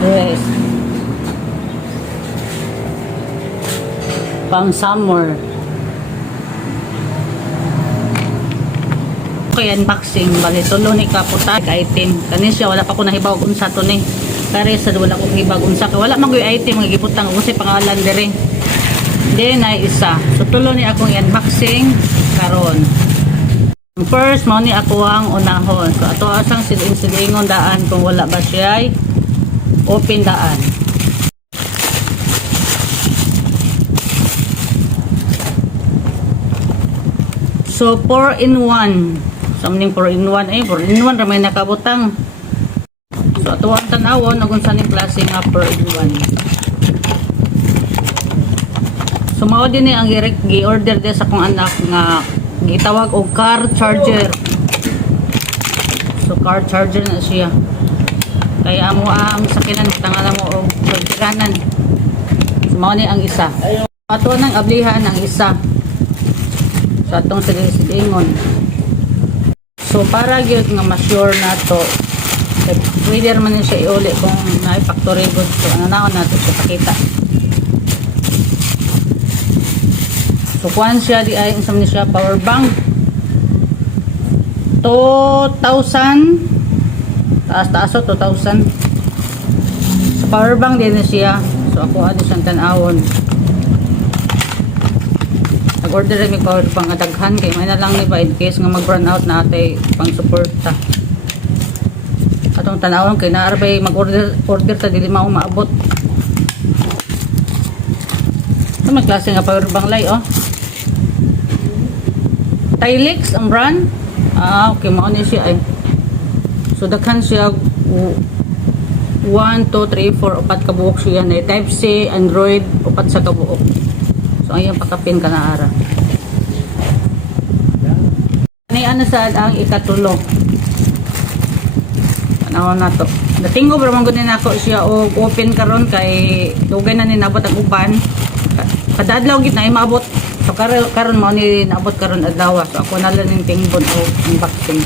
Dress. Pang summer. Okay, unboxing. Bali, tulo ni kaputa. Item. Kanin siya, wala pa ko nahibaw kung sa to ni. Kare sa wala ko nahibaw kung sa. Wala mag item, mga giputang. Kasi pangalan dire. Then, ay isa. So, tulo ni akong unboxing. Karon. First, mo ni ako ang unahon. So, ato asang siling-silingon daan kung wala ba siya ay open daan. So, 4-in-1. Something 4-in-1 eh. 4-in-1 ramay nakabutang. So, ato ang tanawon kung saan yung klase nga 4-in-1. So, mao din ang gi-order din sa kong anak nga gitawag og car charger. So car charger na siya. Kaya amo ang sakinan tangan mo og pagtiranan. So mao ni ang isa. Ato nang ablihan ang isa. So atong silingon. So para gyud nga ma-sure na to, pwede man siya iuli kung naay factory goods. So ano naon nato siya pakita. So, kuhan siya di ay insam ni siya power bank 2,000 taas o 2,000 so, power bank din na siya. So, ako adi siyang tanawon. Nag-order rin may power bank adaghan kay may na lang ni ba in case nga mag-run out na atay pang suporta. Atong tanawon kay naarbay mag-order ta dili mao maabot. Ito may klase nga power bank lay oh. Tilix ang brand. Okay, mao ni siya ay. So daghan siya 1, 2, 3, 4, upat ka buok siya na type C, Android, upat sa kabuok. So ayun pakapin ka na ara. Ani ano sa ang ikatulo. Ano na to. Datingo pero man gud nako siya og open karon kay dugay na ni nabot ang uban. Kada adlaw gid na maabot. So karon mao ni naabot karon adlaw. So ako na lang ning tingbon o unboxing.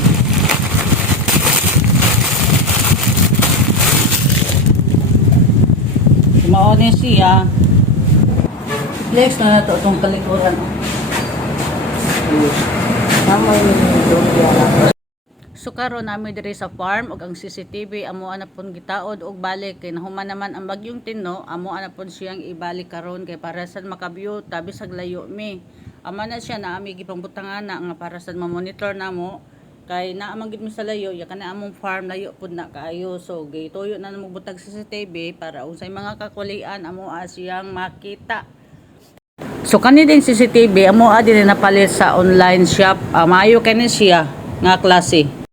Mao ni siya. Next na nato tong kalikuran. Namoy ni Doriana. So karon nami diri sa farm ug ang CCTV amo ana pon gitaod og balik kay nahuman naman ang bagyong Tinno amo ana pon siyang ibalik karon kay para sa makabyo tabi sa layo mi. Ama na siya na ami gipangbutangan na nga para sa ma-monitor namo kay naa man gid mi sa layo ya kana among farm layo pud na kaayo. So gituyo na namo butag CCTV para unsay mga kakulian amo siyang makita. So kani din CCTV amo din napalit sa online shop. Maayo kani siya nga klase.